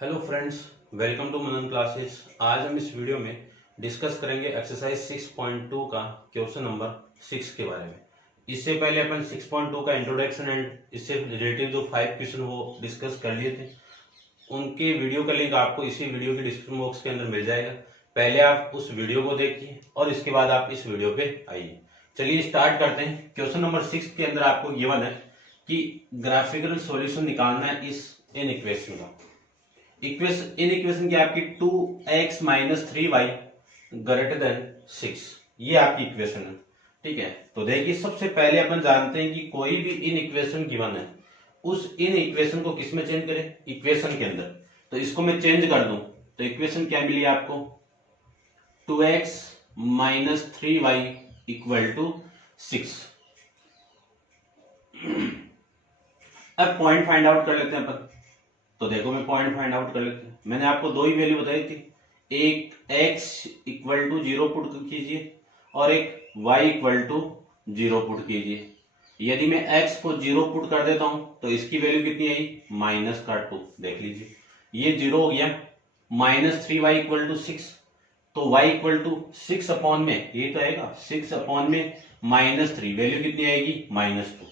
Hello friends, welcome to Manan classes. आज हम इस वीडियो में डिस्कस करेंगे एक्सरसाइज 6.2 का क्वेश्चन नंबर 6 के बारे में। इससे पहले अपन 6.2 का इंट्रोडक्शन एंड इससे रिलेटेड जो 5 क्वेश्चन वो डिस्कस कर लिए थे, उनके वीडियो का लिंक आपको इसी वीडियो के डिस्क्रिप्शन बॉक्स के अंदर मिल जाएगा। पहले आप उस वीडियो को देखिए और इसके बाद आप इस वीडियो पे आइए। चलिए स्टार्ट करते हैं। क्वेश्चन नंबर 6 के अंदर आपको गिवन है कि ग्राफिकल सॉल्यूशन निकालना है इस इन इक्वेशन का। इन इक्वेशन की आपकी 2x minus 3y greater than 6, ये आपकी इक्वेशन है। ठीक है, तो देखिए सबसे पहले अपन जानते हैं कि कोई भी इन इक्वेशन गिवन है, उस इन इक्वेशन को किस में चेंज करें? इक्वेशन के अंदर। तो इसको मैं चेंज कर दूं तो इक्वेशन क्या मिली आपको? 2x minus 3y equal to 6। अब पॉइंट फाइंड आउट कर लेते हैं अपन। तो देखो मैं पॉइंट फाइंड आउट कर लेते हैं। मैंने आपको दो ही वैल्यू बताई थी, एक x इक्वल टू 0 पुट कीजिए और एक y इक्वल टू 0 पुट कीजिए। यदि मैं x को 0 पुट कर देता हूं तो इसकी वैल्यू कितनी आई? -2। देख लीजिए ये 0 हो गया। -3y इक्वल टू 6, तो y इक्वल टू 6 अपॉन में ये तो आएगा 6 अपॉन में -3, वैल्यू कितनी आएगी? -2।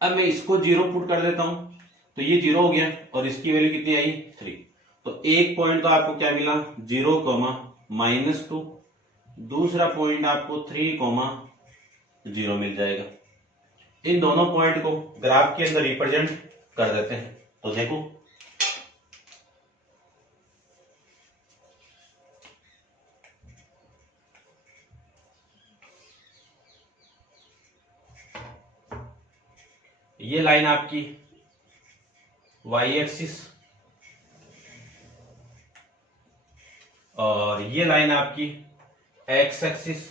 अब मैं इसको 0 पुट कर देता हूं तो ये 0 हो गया और इसकी वैल्यू कितनी आई? 3। तो एक पॉइंट तो आपको क्या मिला? 0, -2। दूसरा पॉइंट आपको 3, 0 मिल जाएगा। इन दोनों पॉइंट को ग्राफ के अंदर रिप्रेजेंट कर देते हैं। तो देखो ये लाइन आपकी y एक्सिस और ये लाइन आपकी x एक्सिस।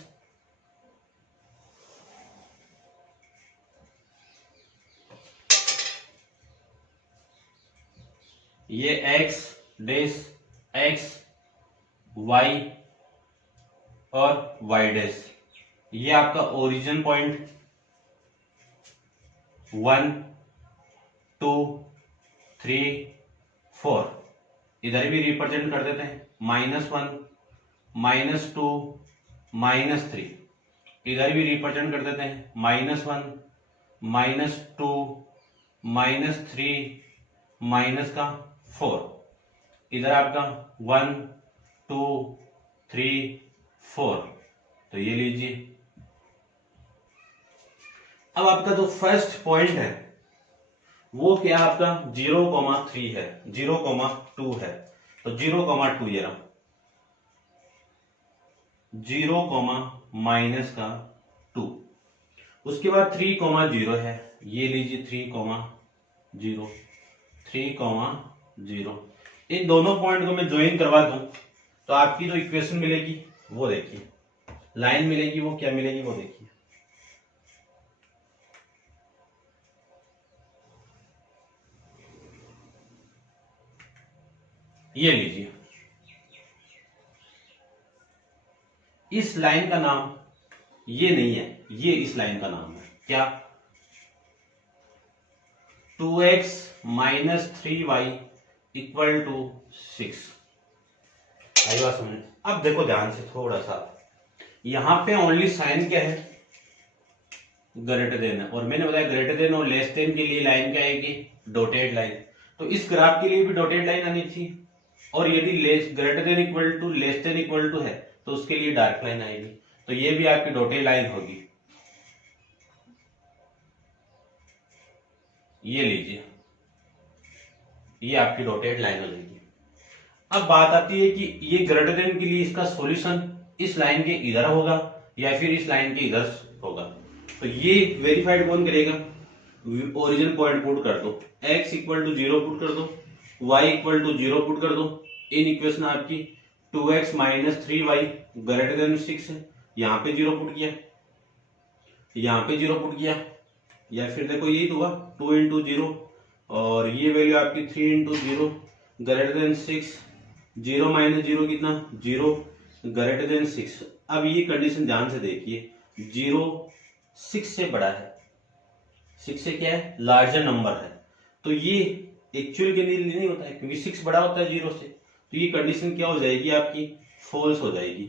ये x डैश x, y और y डैश, ये आपका ओरिजिन पॉइंट 1, 2, 3, 4 इधर भी रिप्रेजेंट कर देते हैं। -1, -2, -3 इधर भी रिप्रेजेंट कर देते हैं। -1, -2, -3, -4 इधर आपका 1, 2, 3, 4। तो ये लीजिए। अब आपका जो फर्स्ट पॉइंट है वो क्या आपका 0,3 है, 0,2 है। तो 0,2 ये रहा, 0, -2। उसके बाद 3,0 है, ये लीजिए 3,0, 3,0। इन दोनों पॉइंट को मैं ज्वाइन करवा दूं तो आपकी जो इक्वेशन मिलेगी वो देखिए, लाइन मिलेगी वो क्या मिलेगी वो देखिए। ये लीजिए, इस लाइन का नाम ये नहीं है, ये इस लाइन का नाम है क्या? 2x minus 3y equal to 6। आई बात समझ? अब देखो ध्यान से थोड़ा सा, यहां पे ओनली साइन क्या है? ग्रेटर देन है। और मैंने बताया ग्रेटर देन और लेस देन के लिए लाइन क्या आएगी? Dotted line. तो इस ग्राफ के लिए भी डॉटेड लाइन आनी चाहिए। और यदि greater than equal to less than equal to है तो उसके लिए डार्क लाइन आएगी। तो ये भी आपकी डॉटेड लाइन होगी। ये लीजिए, ये आपकी डॉटेड लाइन हो जाएगी। अब बात आती है कि ये ग्रेटर देन के लिए इसका सॉल्यूशन इस लाइन के इधर होगा या फिर इस लाइन के इधर होगा। तो ये वेरीफाइड कौन करेगा? ओरिजिन पॉइंट पुट कर दो, x इक्वल टू 0 पुट कर दो, y इक्वल टू 0 पुट कर दो। इन इक्वेशन आपकी 2x minus 3y greater than 6 है, यहां पे 0 पुट किया, यहां पे 0 पुट किया, या फिर देखो यही तो हुआ 2 इंटू 0 और ये वैल्यू आपकी 3 इंटू 0 ग्रेटर देन 6। 0 माइनस 0 कितना? 0 ग्रेटर देन 6। अब ये कंडीशन ध्यान से देखिए, 0 6 से बड़ा है, 6 से क्या है? लार्जर नंबर है। तो ये एक्चुअल के लिए नहीं होता है, क्योंकि 6 बड़ा होता है 0 से, तो ये कंडीशन क्या हो जाएगी आपकी, फॉल्स हो जाएगी।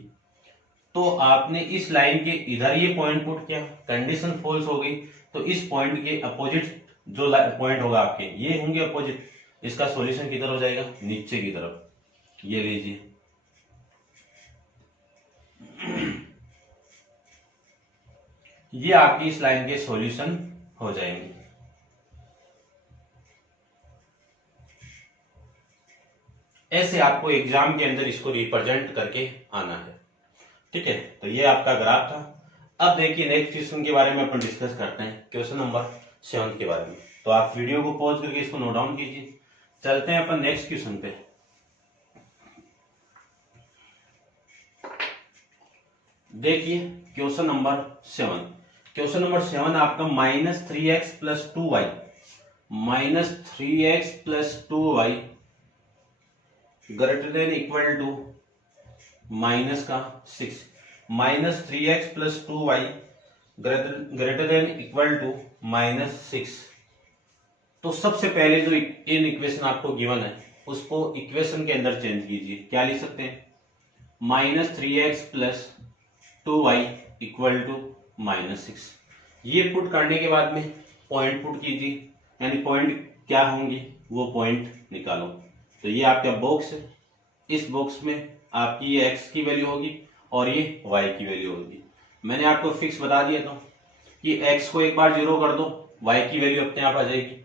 तो आपने इस लाइन के इधर ये पॉइंट पुट किया, कंडीशन फॉल्स हो गई, तो इस पॉइंट के अपोजिट जो पॉइंट होगा आपके, ये होंगे अपोजिट, इसका सॉल्यूशन किधर हो जाएगा, नीचे की तरफ, ये लीजिए। ये आपकी इस लाइन के सॉल्यूशन हो जाएंगे। ऐसे आपको एग्जाम के अंदर इसको रिप्रेजेंट करके आना है, ठीक है। तो ये आपका ग्राफ था। अब देखिए नेक्स्ट क्वेश्चन के बारे में अपन डिस्कस करते हैं, क्वेश्चन नंबर 7 के बारे में। तो आप वीडियो को पॉज करके इसको नोट डाउन कीजिए। चलते हैं अपन नेक्स्ट क्वेश्चन पे। देखिए क्वेश्चन नंबर 7। क्वेश्चन नंबर 7 आपका -3x + 2y, -3x + 2y greater than equal to -6, -3x + 2y greater than equal to -6। तो सबसे पहले जो इन इक्वेशन आपको गिवन है उसको इक्वेशन के अंदर चेंज कीजिए। क्या लिख सकते हैं, -3x + 2y = -6। ये पुट करने के बाद में पॉइंट पुट कीजिए, यानी पॉइंट क्या होंगे वो पॉइंट निकालो। तो ये आपका बॉक्स है, इस बॉक्स में आपकी ये x की वैल्यू होगी और ये y की वैल्यू होगी। मैंने आपको फिक्स बता दिया था कि x को एक बार 0 कर दो, y की वैल्यू अपने आप आ जाएगी।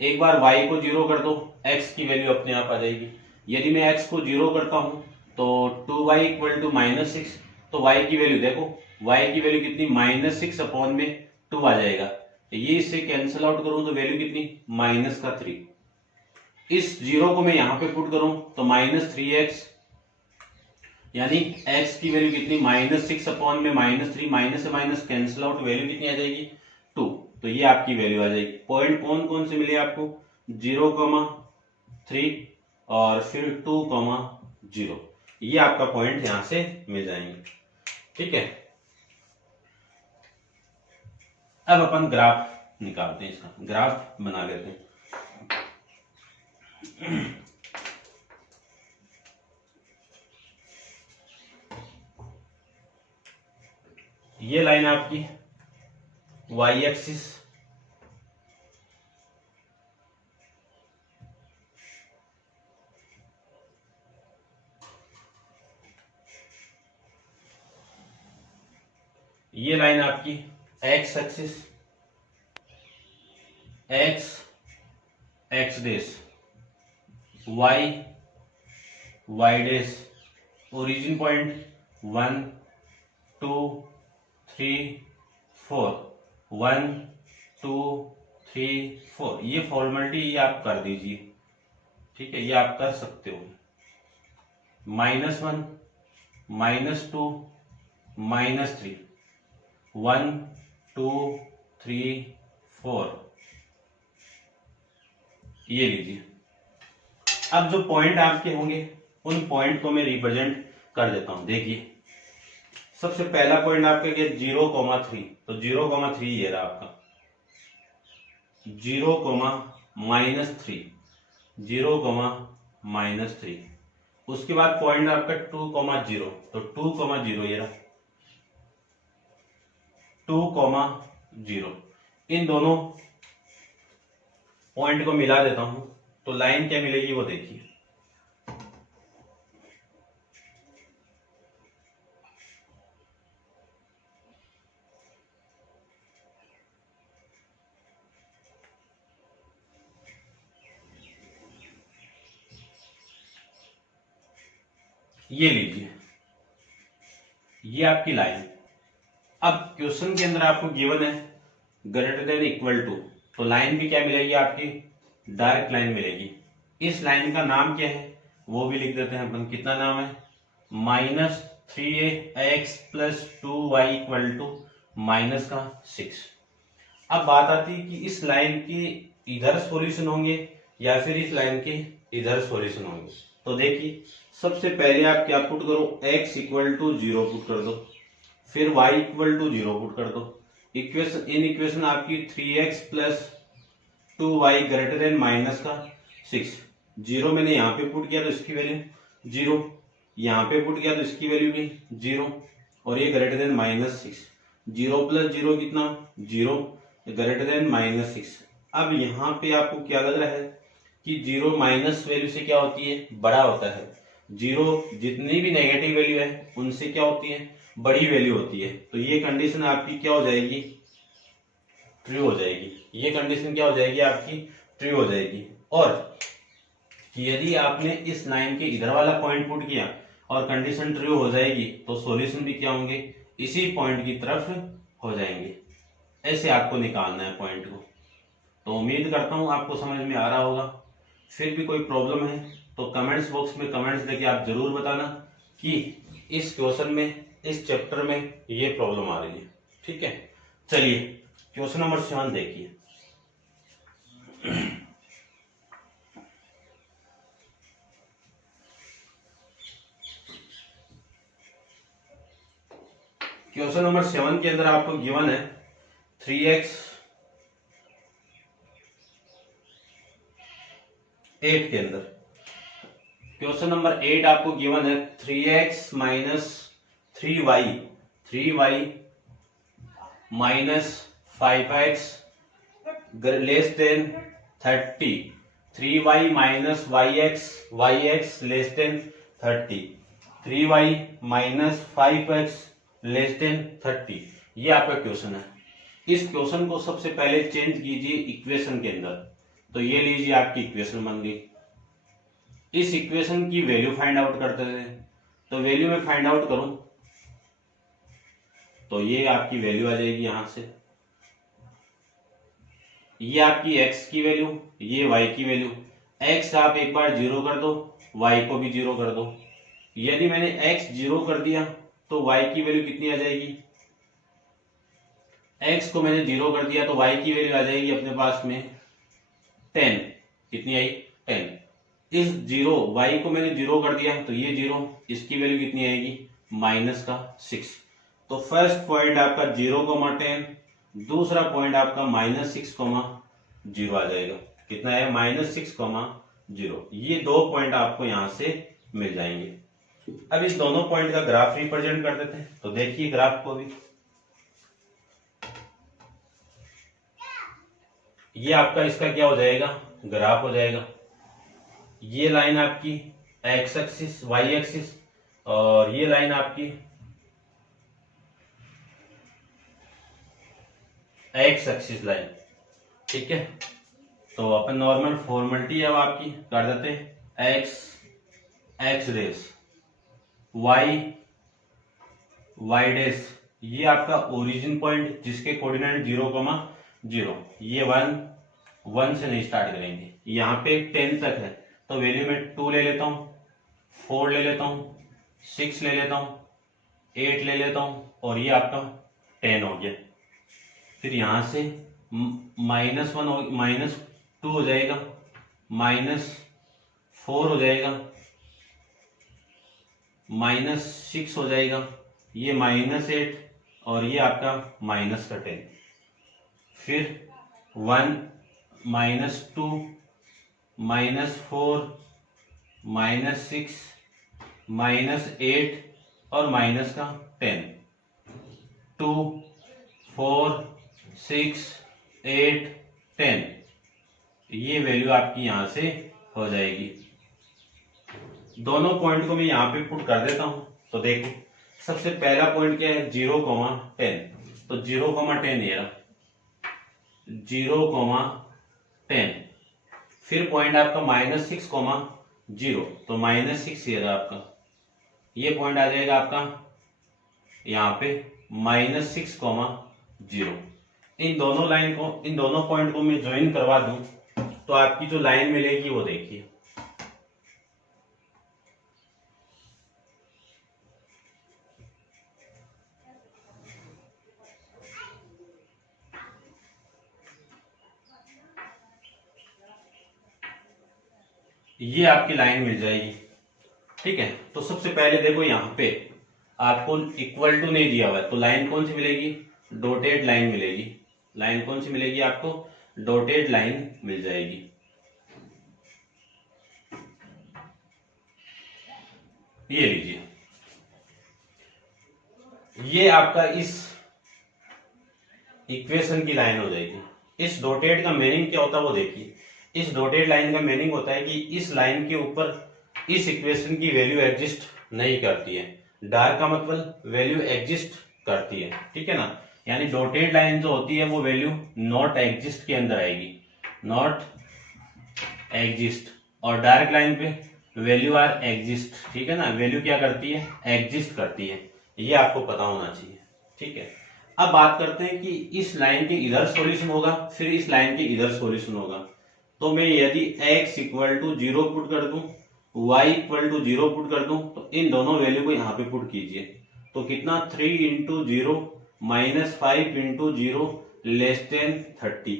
एक बार y को 0 कर दो, x की वैल्यू अपने आप आ जाएगी। यदि मैं x को 0 करता हूं तो 2y = -6, तो y की वैल्यू देखो, y की वैल्यू कितनी, -6/2 आ जाएगा। ये इससे कैंसिल आउट करूं तो वैल्यू कितनी, -3। इस 0 को मैं यहां पे पुट करूं तो -3x, यानी x की वैल्यू कितनी, -6/-3, माइनस से माइनस कैंसिल आउट, वैल्यू कितनी आ जाएगी, 2। तो ये आपकी वैल्यू आ जाएगी। पॉइंट कौन कौन से मिले आपको, 0,3 और फिर 2,0। ये आपका पॉइंट यहां से मिल जाएंगे, ठीक है। अब अपन ग्राफ निकालते हैं, इसका ग्राफ बना लेते हैं। ये लाइन आपकी y एक्सिस, ये लाइन आपकी x axis, x dash, y dash, origin point 1 2 3 4, 1 2 3 4। ये फॉर्मेलिटी ये आप कर दीजिए, ठीक है, ये आप कर सकते हो। -1 -2 -3, 1 2 3 4, ये लीजिए। अब जो पॉइंट आपके होंगे उन पॉइंट को मैं रिप्रेजेंट कर देता हूं। देखिए सबसे पहला पॉइंट आपका क्या, 0,3, तो 0,3 ये रहा आपका, 0,-3, 0,-3। उसके बाद पॉइंट आपका 2,0, तो 2,0 ये रहा, 2,0। इन दोनों पॉइंट को मिला देता हूं तो लाइन क्या मिलेगी वो देखिए। ये लीजिए, ये आपकी लाइन। अब क्वेश्चन के अंदर आपको गिवन है ग्रेटर देन इक्वल टू, तो लाइन भी क्या मिलेगी आपकी, डायरेक्ट लाइन मिलेगी। इस लाइन का नाम क्या है वो भी लिख देते हैं अपन। कितना नाम है, -3x + 2y = -6। अब बात आती है कि इस लाइन के इधर सॉल्यूशन होंगे या फिर इस लाइन के इधर सॉल्यूशन होंगे। तो देखिए सबसे पहले आप क्या पुट करो, x = 0 पुट कर दो, फिर y = 0 पुट कर दो। इक्वेशन आपकी 3x + 2y ग्रेटर देन 6। 0 मैंने यहाँ पे पुट किया तो इसकी वैल्यू 0, यहाँ पे पुट किया तो इसकी वैल्यू भी 0, और ये ग्रेटर देन -6। 0 प्लस 0 कितना 0, ग्रेटर देन -6। अब यहाँ पे आपको क्या लग रहा है कि 0 माइनस वैल्यू से क्या होती है, बड़ा होता है। 0 जितनी भी नेगेटिव वैल्यू है उनसे क्या होती है, बड़ी वैल्यू होती है। तो ये कंडीशन आपकी क्या हो जाएगी, ट्रू हो जाएगी। ये कंडीशन क्या हो जाएगी आपकी, ट्रू हो जाएगी। और यदि आपने इस लाइन के इधर वाला पॉइंट पुट किया और कंडीशन ट्रू हो जाएगी तो सॉल्यूशन भी क्या होंगे, इसी पॉइंट की तरफ हो जाएंगे। ऐसे आपको निकालना है पॉइंट को। तो उम्मीद करता हूं आपको समझ में आ रहा होगा। फिर भी कोई प्रॉब्लम है तो कमेंट्स बॉक्स में कमेंट्स देके आप जरूर बताना कि इस क्वेश्चन में, इस चैप्टर में ये प्रॉब्लम आ रही है। ठीक है, चलिए क्वेश्चन नंबर 7 देखिए। क्वेश्चन नंबर 7 के अंदर आपको गिवन है 3x 8 के अंदर। क्वेश्चन नंबर 8 आपको गिवन है 3x minus 3y minus 5x less than 30, 3y minus yx less than 30, 3y minus 5x less than 30। ये आपका क्वेश्चन है। इस क्वेश्चन को सबसे पहले चेंज कीजिए इक्वेशन के अंदर। तो ये लीजिए आपकी इक्वेशन बन गई। इस इक्वेशन की वैल्यू फाइंड आउट करते थे। तो वैल्यू में फाइंड आउट करूं तो ये आपकी वैल्यू आ जाएगी यहां से, ये आपकी x की वैल्यू, ये y की वैल्यू। x आप एक बार 0 कर दो, y को भी 0 कर दो। यदि मैंने x 0 कर दिया तो y की वैल्यू कितनी आ जाएगी, x को मैंने 0 कर दिया तो y की वैल्यू आ जाएगी अपने पास में 10। कितनी आई, 10। इस 0 y को मैंने 0 कर दिया तो ये 0, इसकी वैल्यू कितनी आएगी, -6। तो फर्स्ट पॉइंट आपका 0,10, दूसरा पॉइंट आपका -6,0 आ जाएगा। कितना है, -6,0। ये दो पॉइंट आपको यहां से मिल जाएंगे। अब इस दोनों पॉइंट का ग्राफ रिप्रेजेंट कर देते हैं। तो देखिए ग्राफ को भी, ये आपका इसका क्या हो जाएगा, ग्राफ हो जाएगा। ये लाइन आपकी एक्स एक्सिस, वाई एक्सिस, और ये लाइन आपकी एक्स एक्सिस लाइन। ठीक है, तो अपन नॉर्मल फॉर्मेलिटी अब आपकी कर देते हैं। एक्स रेस, वाई डैश, ये आपका ओरिजिन पॉइंट जिसके कोऑर्डिनेट 0,0, ये 1 से नहीं स्टार्ट करेंगे, यहाँ पे 10 तक है। तो वैल्यू में 2 ले लेता हूँ, 4 ले लेता हूँ, 6 ले लेता हूँ, 8 ले लेता हूँ, और ये आपका 10 हो गया। फिर यहां से -2 हो जाएगा, -4 हो जाएगा, -6 हो जाएगा, ये -8, और ये आपका -10। फिर 1, -2, -4, -6, -8 और -10। 2, 4, 6, 8, 10, ये वैल्यू आपकी यहां से हो जाएगी। दोनों पॉइंट को मैं यहां पे पुट कर देता हूं। तो देखो सबसे पहला पॉइंट क्या है, 0,10। तो 0,10 ये रहा, 0,10। फिर पॉइंट आपका -6,0, तो -6 ये रहा आपका। ये पॉइंट आ जाएगा आपका यहाँ पे -6,0। इन दोनों पॉइंट को मैं ज्वाइन करवा दूं तो आपकी जो लाइन मिलेगी वो देखिए, ये आपकी लाइन मिल जाएगी। ठीक है, तो सबसे पहले देखो यहाँ पे आपको इक्वल टू नहीं दिया हुआ है, तो लाइन कौन सी मिलेगी, डॉटेड लाइन मिलेगी। लाइन कौन सी मिलेगी आपको, डॉटेड लाइन मिल जाएगी। ये लीजिए, ये आपका इस इक्वेशन की लाइन हो जाएगी। इस डॉटेड का मीनिंग क्या होता है वो देखिए। इस डॉटेड लाइन का मीनिंग होता है कि इस लाइन के ऊपर इस इक्वेशन की वैल्यू एग्जिस्ट नहीं करती है। डार्क का मतलब वैल्यू एग्जिस्ट करती है, ठीक है ना। यानी डॉटेड लाइन जो होती है वो वैल्यू नॉट एग्जिस्ट के अंदर आएगी, नॉट एग्जिस्ट। और डार्क लाइन पे वैल्यू आर एग्जिस्ट, ठीक है ना। वैल्यू क्या करती है, एग्जिस्ट करती है। ये आपको पता होना चाहिए, ठीक है। अब बात करते हैं कि इस लाइन के इधर सॉल्यूशन होगा, फिर इस लाइन के इधर सॉल्यूशन होगा। तो मैं यदि x इक्वल टू 0 पुट कर दूं, y इक्वल टू 0 पुट कर दूं, तो इन दोनों वैल्यू को यहाँ पे पुट कीजिए। तो कितना 3 into 0 minus 5 into 0 less than 30।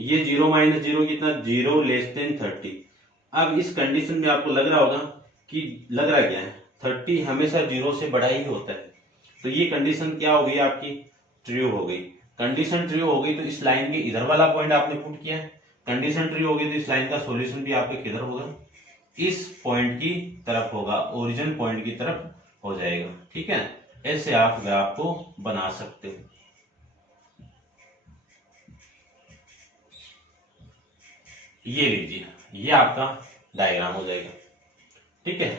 ये 0 माइनस 0 कितना, 0 लेस देन 30। अब इस कंडीशन में आपको लग रहा होगा कि लग रहा क्या है, 30 हमेशा 0 से बड़ा ही होता है। तो ये कंडीशन क्या हो गई आपकी, ट्रू हो गई। कंडीशन ट्रू हो गई तो इस लाइन के इधर वाला पॉइंट आपने पुट किया। कंडीशन ट्रू हो गई तो इस लाइन का सॉल्यूशन भी आपके किधर होगा, इस पॉइंट की तरफ होगा, ओरिजिन पॉइंट की तरफ हो जाएगा, ठीक है। ऐसे आप ग्राफ को बना सकते हो। ये लीजिए, ये आपका डायग्राम हो जाएगा, ठीक है।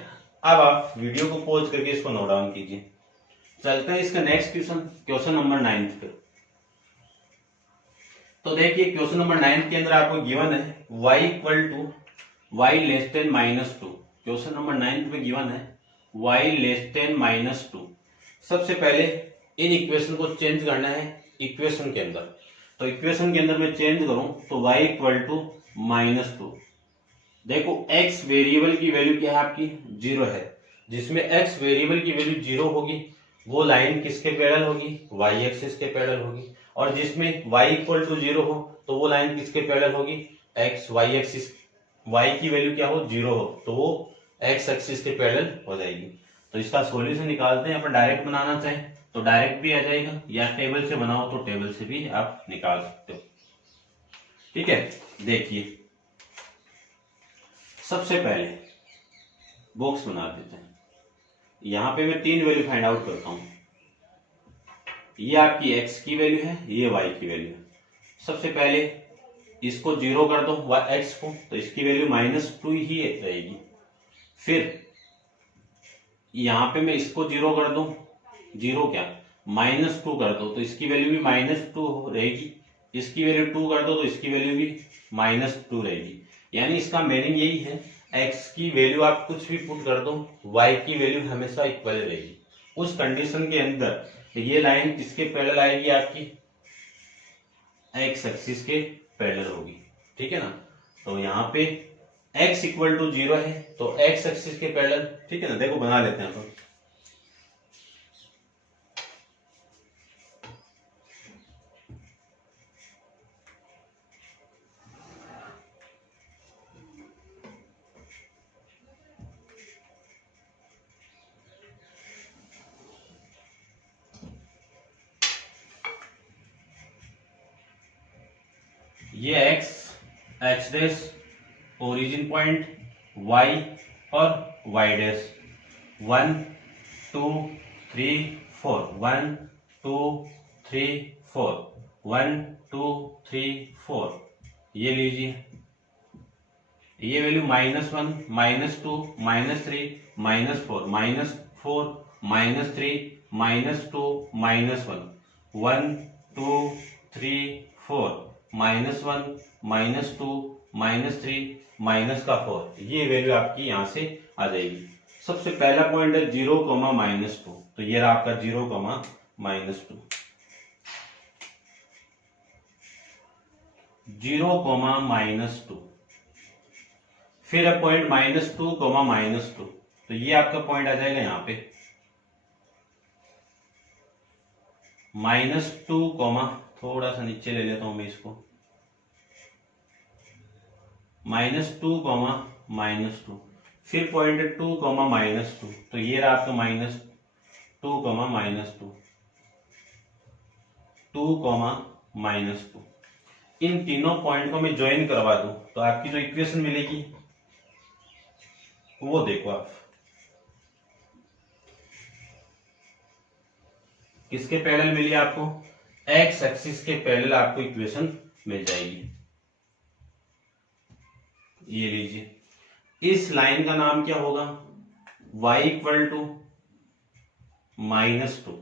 अब आप वीडियो को पॉज करके इसको नोट डाउन कीजिए। चलते हैं इसका नेक्स्ट क्वेश्चन, क्वेश्चन नंबर 9 पे। तो देखिए क्वेश्चन नंबर 9 के अंदर आपको गिवन है y equal to y less than minus 2। Question number 9 पे गिवन है y लेस देन माइनस 2। सबसे पहले इन इक्वेशन को चेंज करना है इक्वेशन के अंदर। तो इक्वेशन के अंदर मैं चेंज करूं तो y इक्वल टू माइनस 2। देखो x वेरिएबल की वैल्यू क्या है आपकी, 0 है। जिसमें x वेरिएबल की वैल्यू 0 होगी वो लाइन किसके पैरेलल होगी, y एक्सिस के पैरेलल होगी। और जिसमें y इक्वल टू 0 हो तो वो लाइन किसके पैरेलल होगी, x y एक्सिस, y की वैल्यू क्या हो, 0 हो तो वो x एक्सिस के पैरेलल हो जाएगी। तो इसका सॉल्यूशन निकालते हैं। अपन डायरेक्ट बनाना चाहें तो डायरेक्ट भी आ जाएगा, या टेबल से बनाओ तो टेबल से भी आप निकाल सकते हो, ठीक है। देखिए सबसे पहले बॉक्स बना देते हैं। यहां पे मैं 3 वैल्यू फाइंड आउट करता हूं। ये आपकी x की वैल्यू है, ये y की वैल्यू है। सबसे पहले इसको 0 कर दो x को, तो इसकी वैल्यू -2 ही रहेगी। फिर यहां पे मैं इसको 0 कर दूं, 0 क्या -2 कर दो तो इसकी वैल्यू भी -2 रहेगी। इसकी वैल्यू 2 कर दो तो इसकी वैल्यू भी -2 रहेगी। यानी इसका मीनिंग यही है, x की वैल्यू आप कुछ भी पुट कर दो, y की वैल्यू हमेशा इक्वल रहेगी। उस कंडीशन के अंदर ये लाइन किसके पैरेलल आएगी, आपकी x एक्सिस के पैरेलल होगी, ठीक है ना। तो यहाँ पे x इक्वल टू 0 है तो x एक्सिस के पैरेलल, ठीक है ना। देखो बना लेते हैं अपन। ये x dash origin point, y और y डैश 1 2 3 4 1 2 3 4 1 2 3 4। ये लीजिए, ये वैल्यू -1 -2 -3 -4 -4 -3 -2 -1 1 2 3 4 -1 -2 -3 ये वैल्यू आपकी यहां से आ जाएगी। सबसे पहला पॉइंट है 0, -2, तो ये रहा आपका 0, -2 0, -2। फिर है पॉइंट -2, -2, तो ये आपका पॉइंट आ जाएगा यहाँ पे -2, थोड़ा सा नीचे ले लेता हूं मैं इसको, -2, -2। फिर पॉइंट है 2, -2, तो ये रहा आपका -2, -2 2, -2। इन तीनों पॉइंट को मैं ज्वाइन करवा दूं तो आपकी जो इक्वेशन मिलेगी वो देखो आप, किसके पैरेलल मिली आपको, एक्स एक्सिस के पैरेलल आपको इक्वेशन मिल जाएगी। ये लीजिए, इस लाइन का नाम क्या होगा, y इक्वल टू -2।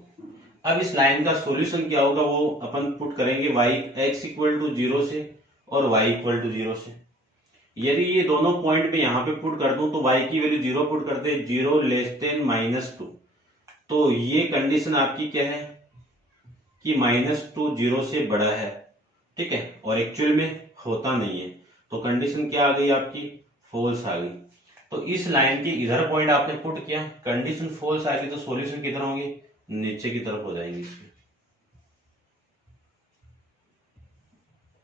अब इस लाइन का सॉल्यूशन क्या होगा वो अपन पुट करेंगे y x इक्वल टू 0 से और y इक्वल टू 0 से। यदि ये दोनों पॉइंट में यहाँ पे पुट कर दूं तो y की वैल्यू 0 पुट करते हैं, 0 लेस देन -2। तो ये कंडीशन आपकी क्या है कि -2 0 से बड़ा है, ठीक है, और एक्चुअल में होता नहीं है। तो कंडीशन क्या आ गई आपकी, फॉल्स आ गई। तो इस लाइन की इधर पॉइंट आपने पुट किया, कंडीशन फॉल्स आ गई, तो सॉल्यूशन किधर होंगे, नीचे की तरफ हो जाएंगे इसमें।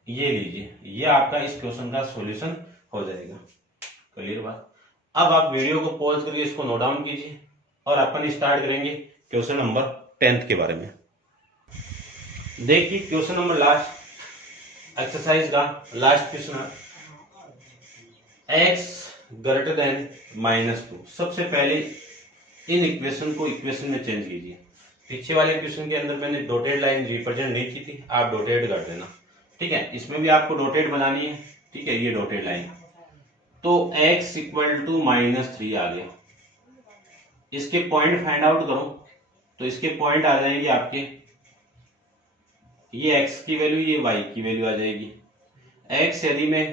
ये लीजिए, ये आपका इस क्वेश्चन का सॉल्यूशन हो जाएगा। क्लियर बात। अब आप वीडियो को पॉज करके इसको नोट डाउन कीजिए और अपन स्टार्ट करेंगे क्वेश्चन नंबर 10 के बारे में। देखिए क्वेश्चन नंबर लास्ट एक्सरसाइज का last question, x greater than -2। सबसे पहले इन इक्वेशन को इक्वेशन में चेंज कीजिए। पीछे वाले इक्वेशन के अंदर मैंने डॉटेड लाइन रिप्रेजेंट नहीं की थी, आप डॉटेड कर देना, ठीक है। इसमें भी आपको डॉटेड बनानी है, ठीक है, ये डॉटेड लाइन। तो x इक्वल टू -3 आ गया। इसके पॉइंट फाइंड आउट करो तो इसके पॉइंट आ जाएंगे आपके, ये x की वैल्यू, ये y की वैल्यू आ जाएगी। x यदि मैं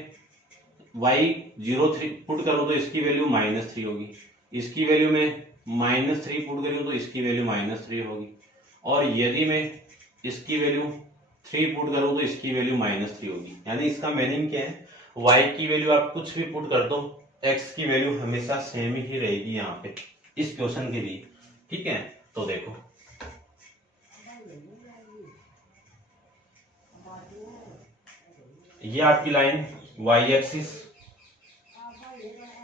y 0 पुट करूं तो इसकी वैल्यू -3 होगी, इसकी वैल्यू में -3 पुट करूं तो इसकी वैल्यू -3 होगी, और यदि मैं इसकी वैल्यू 3 पुट करूं तो इसकी वैल्यू -3 होगी। यानी इसका मीनिंग क्या है, y की वैल्यू आप कुछ भी पुट कर दो, x की वैल्यू हमेशा सेम ही रहेगी यहाँ पे इस क्वेश्चन के लिए, ठीक है। तो देखो ये आपकी लाइन y एक्सिस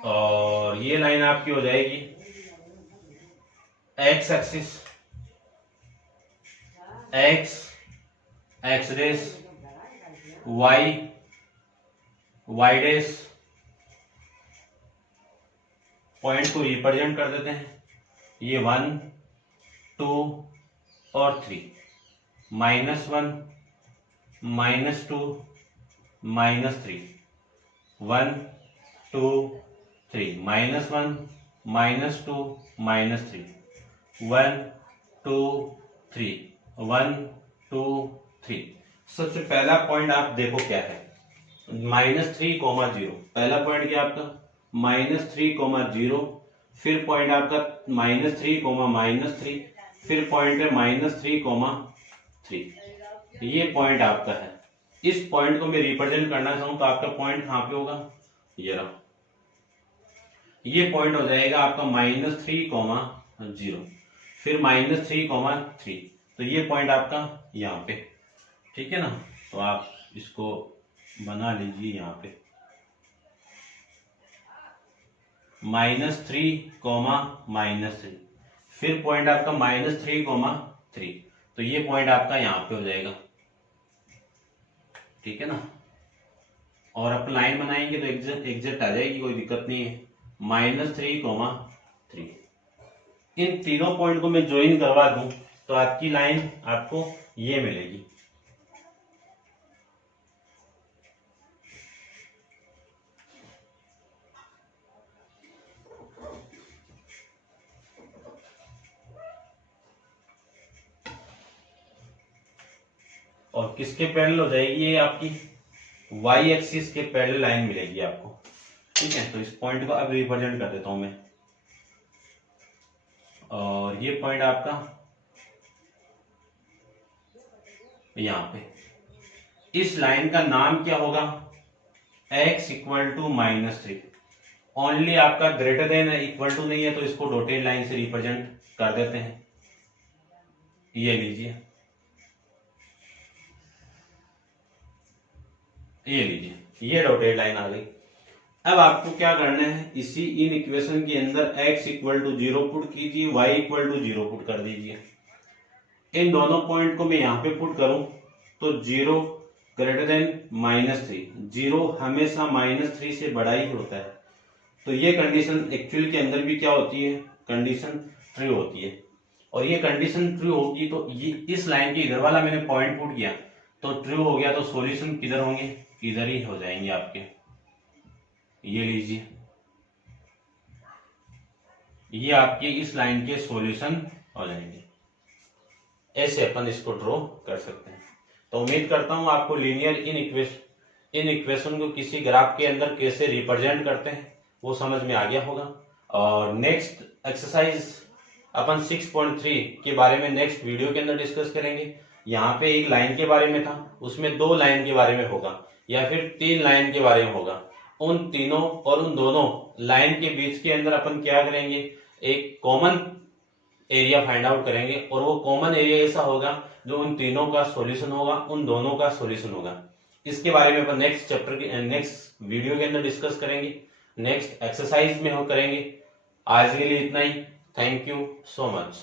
और ये लाइन आपकी हो जाएगी x axis, x dash, y dash. Point को रिप्रेजेंट कर देते हैं, ये 1 2 और 3, -1 -2 -3, 1 2 3, -1 -2 -3, 1 2 3, 1 2 3। सबसे पहला पॉइंट आप देखो क्या है, -3, 0। पहला पॉइंट क्या आपका, -3, 0। फिर पॉइंट आपका -3, -3। फिर पॉइंट है -3, 3। ये पॉइंट आपका है। इस पॉइंट को मैं रिप्रेजेंट करना चाहूं तो आपका पॉइंट कहां पे होगा, ये रहा। ये पॉइंट हो जाएगा आपका -3, 0। फिर -3, 3। तो ये पॉइंट आपका यहाँ पे, ठीक है ना। तो आप इसको बना लीजिए यहाँ पे, -3, -3। फिर पॉइंट आपका -3, 3। तो ये पॉइंट आपका यहाँ पे हो जाएगा, ठीक है ना। और अपन लाइन बनाएंगे तो एग्जैक्ट आ जाएगी, कोई दिक्कत नहीं है। -3, 3। इन तीनों पॉइंट को मैं ज्वाइन करवा दूं तो आपकी लाइन आपको ये मिलेगी। और किसके पैरेलल हो जाएगी, ये आपकी y एक्सिस के पैरेलल लाइन मिलेगी आपको, ठीक है। तो इस पॉइंट को अब रिप्रेजेंट कर देता हूं मैं, और ये पॉइंट आपका यहाँ पे। इस लाइन का नाम क्या होगा, x इक्वल टू -3। ओनली आपका ग्रेटर देन है, इक्वल टू नहीं है, तो इसको डॉटेड लाइन से रिप्रेजेंट कर देते हैं। ये लीजिए, ये लीजिए, ये डॉटेड लाइन आ गई। अब आपको क्या करना है, इसी इन इक्वेशन के अंदर x इक्वल टू 0 पुट कीजिए, y इक्वल टू 0 पुट कर दीजिए। इन दोनों पॉइंट को मैं यहाँ पे पुट करूं तो 0 ग्रेटर देन -3, 0 हमेशा -3 से बड़ा ही होता है। तो ये कंडीशन एक्चुअल के अंदर भी क्या होती है, कंडीशन ट्रू होती है। और ये कंडीशन ट्रू होगी तो ये इस लाइन के इधर वाला मैंने पॉइंट पुट किया तो ट्रू हो गया, तो सॉल्यूशन किधर होंगे, इधर ही हो जाएंगे आपके। ये लीजिए, ये आपके इस लाइन के सॉल्यूशन हो जाएंगे। ऐसे अपन इसको ड्रॉ कर सकते हैं। तो उम्मीद करता हूं आपको लीनियर इन इक्वेशन को किसी ग्राफ के अंदर कैसे रिप्रेजेंट करते हैं वो समझ में आ गया होगा। और नेक्स्ट एक्सरसाइज अपन 6.3 के बारे में नेक्स्ट वीडियो के अंदर डिस्कस करेंगे। यहाँ पे एक लाइन के बारे में था, उसमें 2 लाइन के बारे में होगा या फिर 3 लाइन के बारे में होगा। उन तीनों और उन दोनों लाइन के बीच के अंदर अपन क्या करेंगे, एक कॉमन एरिया फाइंड आउट करेंगे और वो कॉमन एरिया ऐसा होगा जो उन तीनों का सॉल्यूशन होगा, उन दोनों का सॉल्यूशन होगा। इसके बारे में अपन नेक्स्ट चैप्टर के नेक्स्ट वीडियो के अंदर डिस्कस करेंगे, नेक्स्ट एक्सरसाइज में हम करेंगे। आज के लिए इतना ही। Thank you so much.